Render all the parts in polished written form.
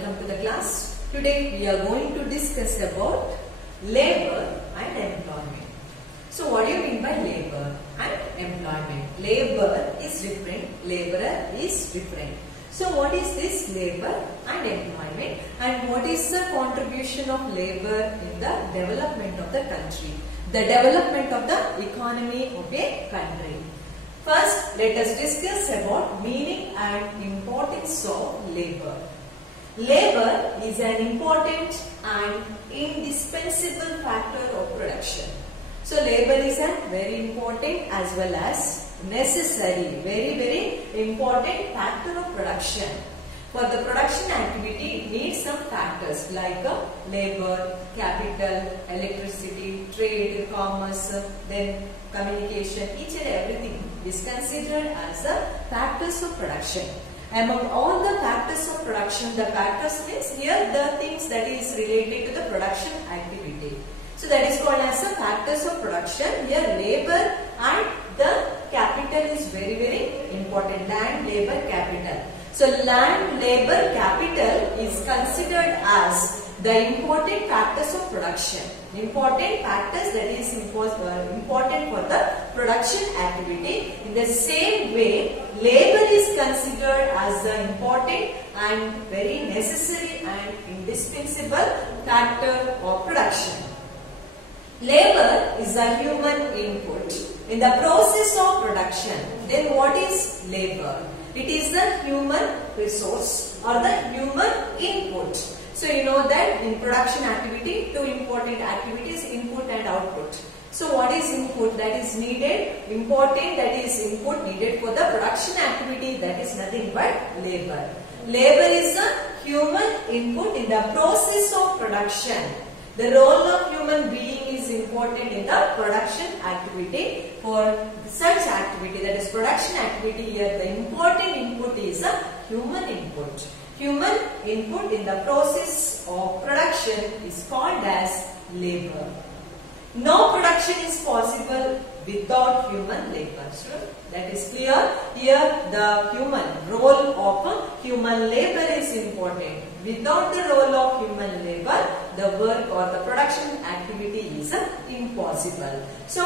welcome to the class. Today we are going to discuss about labor and employment. So what do you mean by labor and employment? Labor is different, laborer is different. So what is this labor and employment, and what is the contribution of labor in the development of the country, the development of the economy of a country? First, let us discuss about meaning and importance of labor. Labor is an important and indispensable factor of production. So labor is a very important as well as necessary, very important factor of production. For the production activity, it needs some factors like labor, capital, electricity, trade, commerce, then communication. Each and everything is considered as the factors of production. Among all the factors of production, the factors means here the things that is related to the production activity. So that is called as the factors of production. Here labor and the capital is very important. Land, labor, capital. So land, labor, capital is considered as the important factors of production. Important factors that is important for the production activity. In the same way, labor is considered as the important and very necessary and indispensable factor of production. Labor is a human input in the process of production. Then what is labor? It is the human resource or the human input. So you know that in production activity, two important activities, input and output. So what is input that is needed? Important, that is input needed for the production activity, that is nothing but labor. Labor is the human input in the process of production. The role of human being is important in the production activity. For such activity, that is production activity, here the important input is a human input. Human input in the process of production is called as labor. No production is possible without human labor. So that is clear. Here the human role of human labor is important. Without the role of human labor, the work or the production activity is impossible. So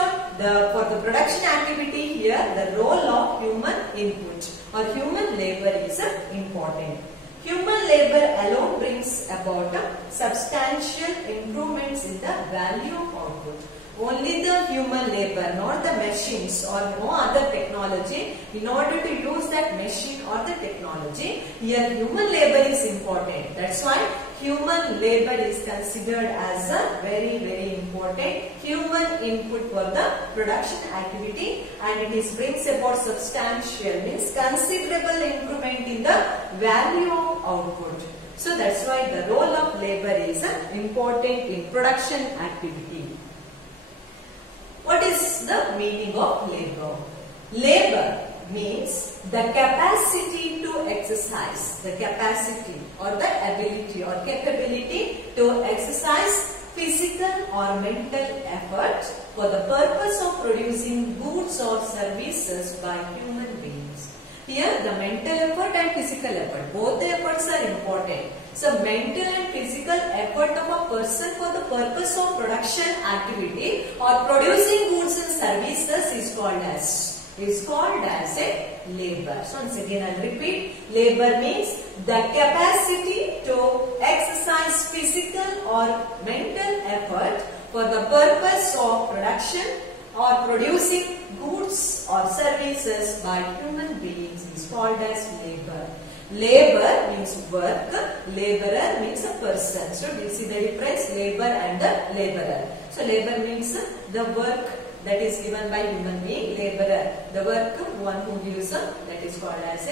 for the production activity here, the role of human input or human labor is important. Human labor alone brings about substantial improvements in the value of output. Only the human labor, not the machines or no other technology. In order to use that machine or the technology, here human labor is important. That's why human labor is considered as a very important human input for the production activity, and it is brings about substantial, means considerable improvement in the value of output. So that's why the role of labor is important in production activity. What is the meaning of labor? Labor means the capacity to exercise, the capacity or the ability or capability to exercise physical or mental effort for the purpose of producing goods or services by human beings. Here the mental effort and physical effort, both the efforts are important. So mental and physical effort of a person for the purpose of production activity or producing goods and services is called as a labor. So once again I'll repeat, labor means the capacity to exercise physical or mental effort for the purpose of production or producing goods or services by human beings is called as labor. Labor means work, laborer means a person. So do you see the difference? Labor and the laborer. So labor means the work that is given by human being. Laborer, the work one who gives, that is called as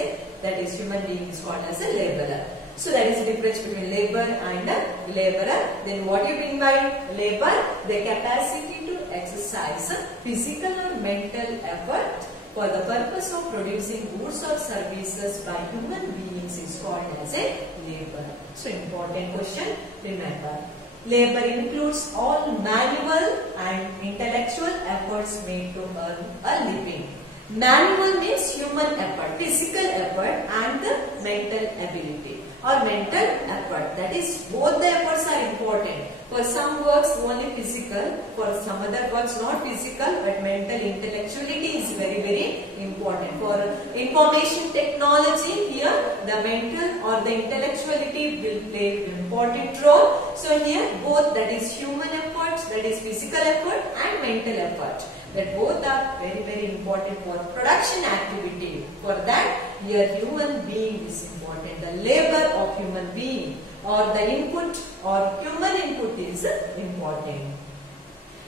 human being is called as a laborer. So that is the difference between labor and laborer. Then what do you mean by labor? The capacity to exercise physical or mental effort for the purpose of producing goods or services by human beings is called as a labor. So important question, remember. Labor includes all manual and intellectual efforts made to earn a living. Manual means human effort, physical effort and the mental ability. or mental effort. That is, both the efforts are important. For some works only physical, for some other works not physical, but mental intellectuality is very important. For information technology, here the mental or the intellectuality will play an important role. So here both, that is human effort, that is physical effort and mental effort, that both are very important for production activity. For that, here human being is important. The labor of human being or the input or human input is important.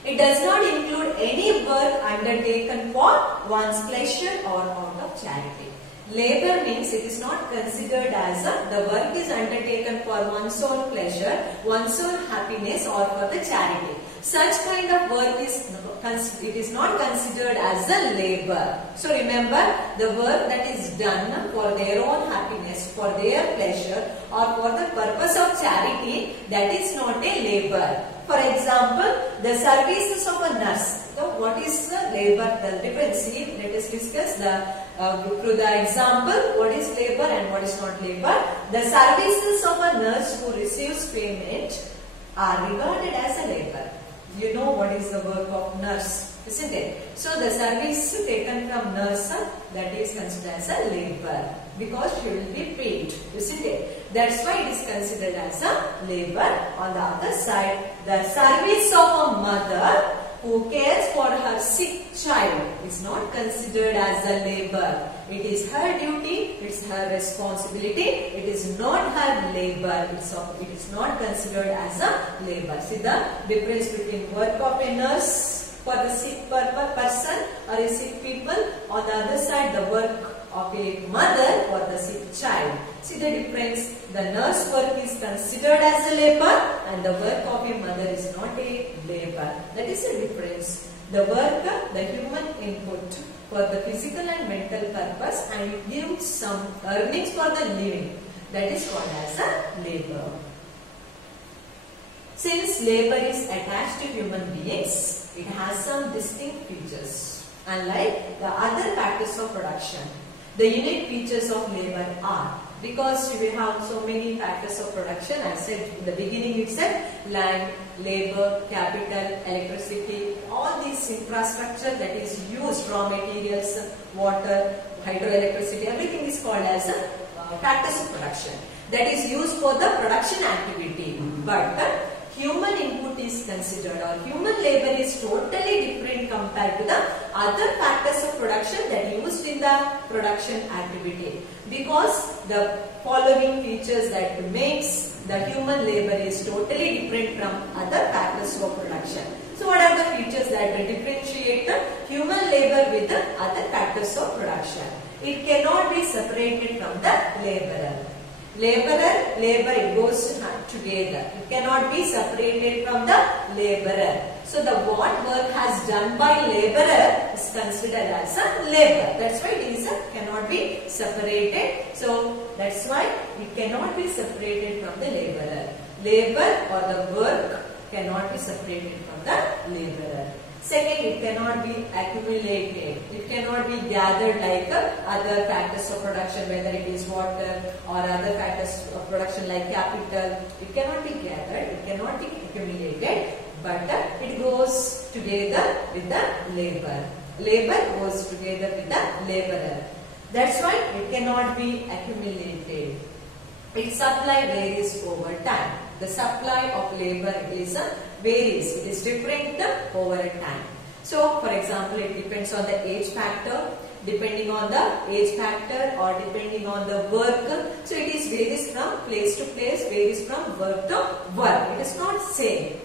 It does not include any work undertaken for one's pleasure or out of charity. Labor means it is not considered as the work is undertaken for one's own pleasure, one's own happiness or for the charity. Such kind of work is not considered as a labor. So remember, the work that is done for their own happiness, for their pleasure or for the purpose of charity, that is not a labor. For example, the services of a nurse. So what is the labor? The difference. Let us discuss through the example what is labor and what is not labor. The services of a nurse who receives payment are regarded as a labor. You know what is the work of nurse, isn't it? So the service taken from nurse, that is considered as a labor because she will be paid, isn't it? That's why it is considered as a labor. On the other side, the service of a mother who cares for her sick child is not considered as a labor. It is her duty, it's her responsibility, it is not her labor. It is not considered as a labor. See the difference between work of a nurse for the sick person or a sick people. On the other side, the work of a mother for the sick child. See the difference. The nurse work is considered as a labor and the work of a mother is not a labor. That is the difference. The work, the human input for the physical and mental purpose, and it gives some earnings for the living. That is called as a labor. Since labor is attached to human beings, it has some distinct features. Unlike the other factors of production, the unique features of labor are, because we have so many factors of production, I said in the beginning itself, land, labor, capital, electricity, all these infrastructure that is used, raw materials, water, hydroelectricity, everything is called as factors of production that is used for the production activity. But human input is considered, or human labor is totally different compared to the other factors of production that used in the production activity, because the following features that makes the human labor is totally different from other factors of production. So what are the features that differentiate the human labor with the other factors of production? It cannot be separated from the laborer. Laborer, labor, it goes together. It cannot be separated from the laborer. So the what work has done by laborer is considered as a labor. That's why it is cannot be separated. So that's why it cannot be separated from the laborer. Labor or the work cannot be separated from the laborer. Second, it cannot be accumulated. It cannot be gathered like other factors of production, whether it is water or other factors of production like capital. It cannot be gathered. It cannot be accumulated. But it goes together with the labor. Labor goes together with the laborer. That's why it cannot be accumulated. Its supply varies over time. The supply of labor is varies. It is different over time. So, for example, it depends on the age factor. Depending on the age factor or depending on the work. So, it is varies from place to place, varies from work to work. It is not same.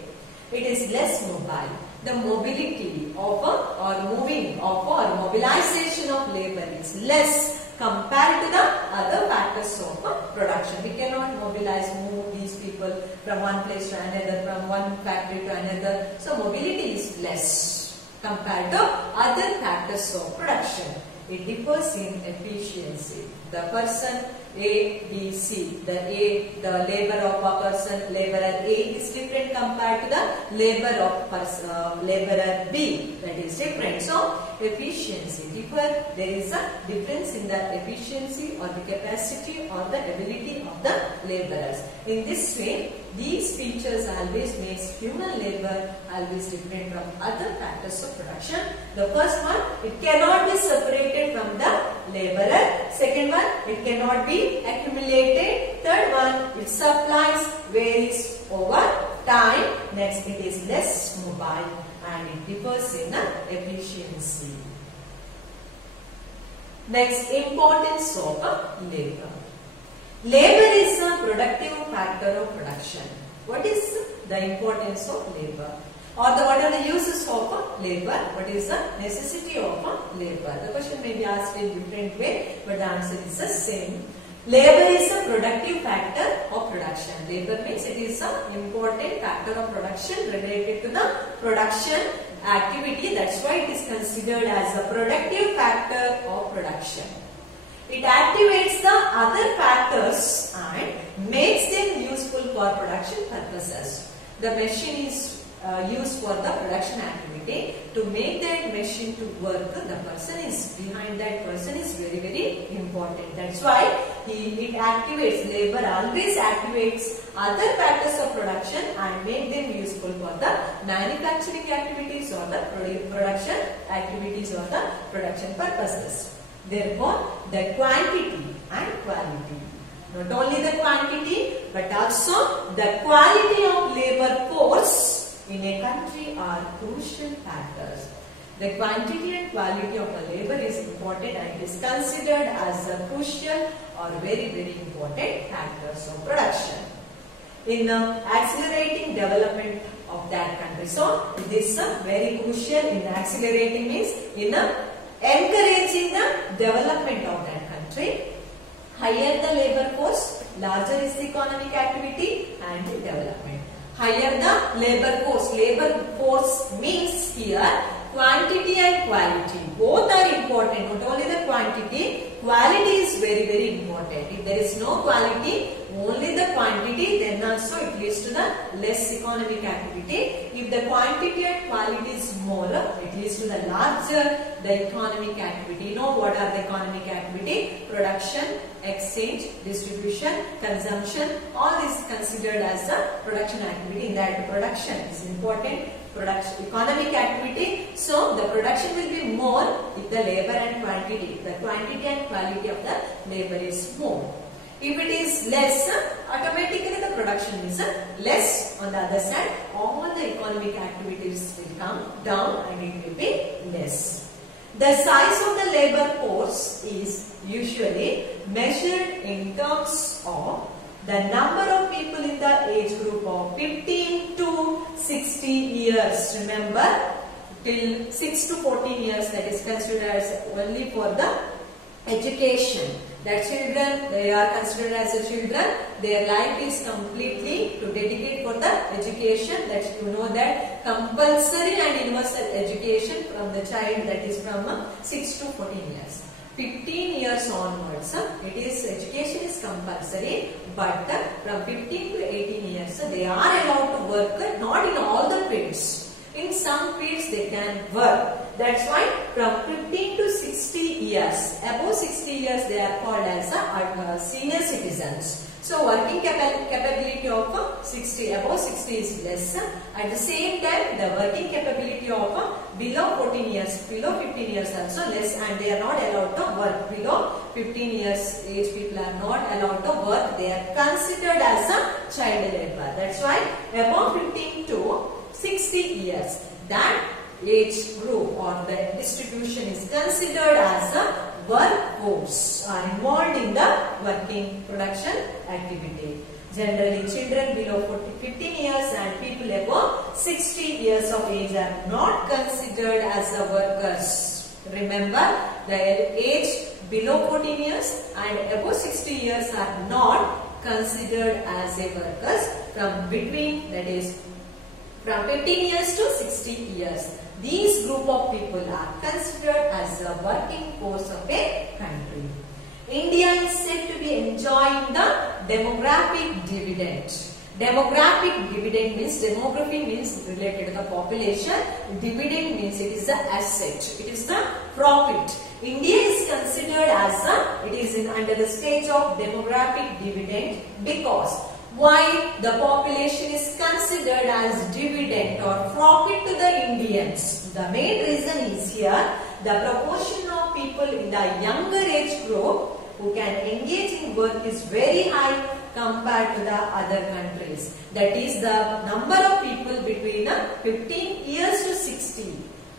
It is less mobile. The mobility of or moving of or mobilization of labor is less compared to the other factors of production. We cannot move these people from one place to another, from one factory to another. So mobility is less compared to other factors of production. It differs in efficiency. The person A, B, C. The labor of a person, laborer A is different compared to the labor of laborer B. That is different. So efficiency differ. There is a difference in the efficiency or the capacity or the ability of the laborers. In this way, these features always makes human labor always different from other factors of production. The first one, it cannot be separated from the laborer. Second one, it cannot be accumulated. Third one, its supplies varies over time. Next, it is less mobile and it differs in efficiency. Next, importance of labor. Labor is a productive factor of production. What is the importance of labor? Or what are the uses of labor? What is the necessity of labor? The question may be asked in different way, but the answer is the same. Labor is a productive factor of production. Labor means it is an important factor of production related to the production activity. That's why it is considered as a productive factor of production. It activates the other factors and makes them useful for production purposes. The machine is used for the production activity. To make that machine to work, the person is behind that person is very, very important. That's why it activates, labor always activates other factors of production and make them useful for the manufacturing activities or the production activities or the production purposes. Therefore, the quantity and quality. Not only the quantity but also the quality of labor force in a country are crucial factors. The quantity and quality of the labor is important and is considered as a crucial or very, very important factors of production in the accelerating development of that country. So, this is very crucial in accelerating means in encouraging the development of that country. Higher the labor force, larger is the economic activity and the development. Higher the labor force means here quantity and quality. Both are important. Not only the quantity, quality is very, very important. If there is no quality, only the quantity, then also it leads to the less economic activity. If the quantity and quality is more, it leads to the larger the economic activity. You know what are the economic activity? Production, exchange, distribution, consumption. All is considered as a production activity. In that, production is important. Production, economic activity. So the production will be more if the labor and quantity, the quantity and quality of the labor is more. If it is less, automatically the production is less. On the other side, all the economic activities will come down and it will be less. The size of the labor force is usually measured in terms of the number of people in the age group of 15 to 60 years. Remember, till 6 to 14 years, that is considered as only for the education. That children, they are considered as a children. Their life is completely to dedicate for the education. Let you know that compulsory and universal education from the child, that is from 6 to 14 years. 15 years onwards, it is education is compulsory, but from 15 to 18 years, they are allowed to work, not in all the fields. In some fields they can work. That's why from 15 to 60 years, above 60 years they are called as senior citizens. So working capability of above 60 is less. At the same time, the working capability of below 14 years, below 15 years also less, and they are not allowed to work. Below 15 years age people are not allowed to work. They are considered as a child labor. That's why above 15 to 60 years, that age group or the distribution is considered as a workforce, are involved in the working production activity. Generally, children below 15 years and people above 60 years of age are not considered as the workers. Remember, the age below 14 years and above 60 years are not considered as a workers. From between, that is from 15 years to 60 years. These group of people are considered as a working force of a country. India is said to be enjoying the demographic dividend. Demographic dividend means demography means related to the population. Dividend means it is the asset. It is the profit. India is considered as under the stage of demographic dividend because why the population is considered as dividend or profit to the Indians. The main reason is here the proportion of people in the younger age group who can engage in work is very high compared to the other countries. That is the number of people between 15 years to 60.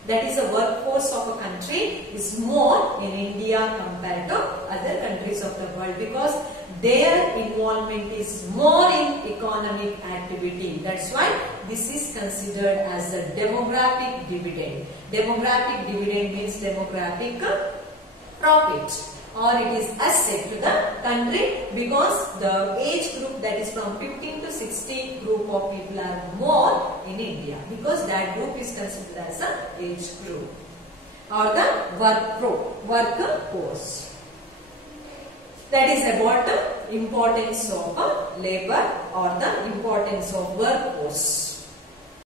That is the workforce of a country is more in India compared to other countries of the world because their involvement is more in economic activity. That's why this is considered as a demographic dividend. Demographic dividend means demographic profit, or it is asset to the country because the age group that is from 15 to 60 group of people are more in India because that group is considered as an age group, or the workforce. That is about the importance of labor or the importance of workforce.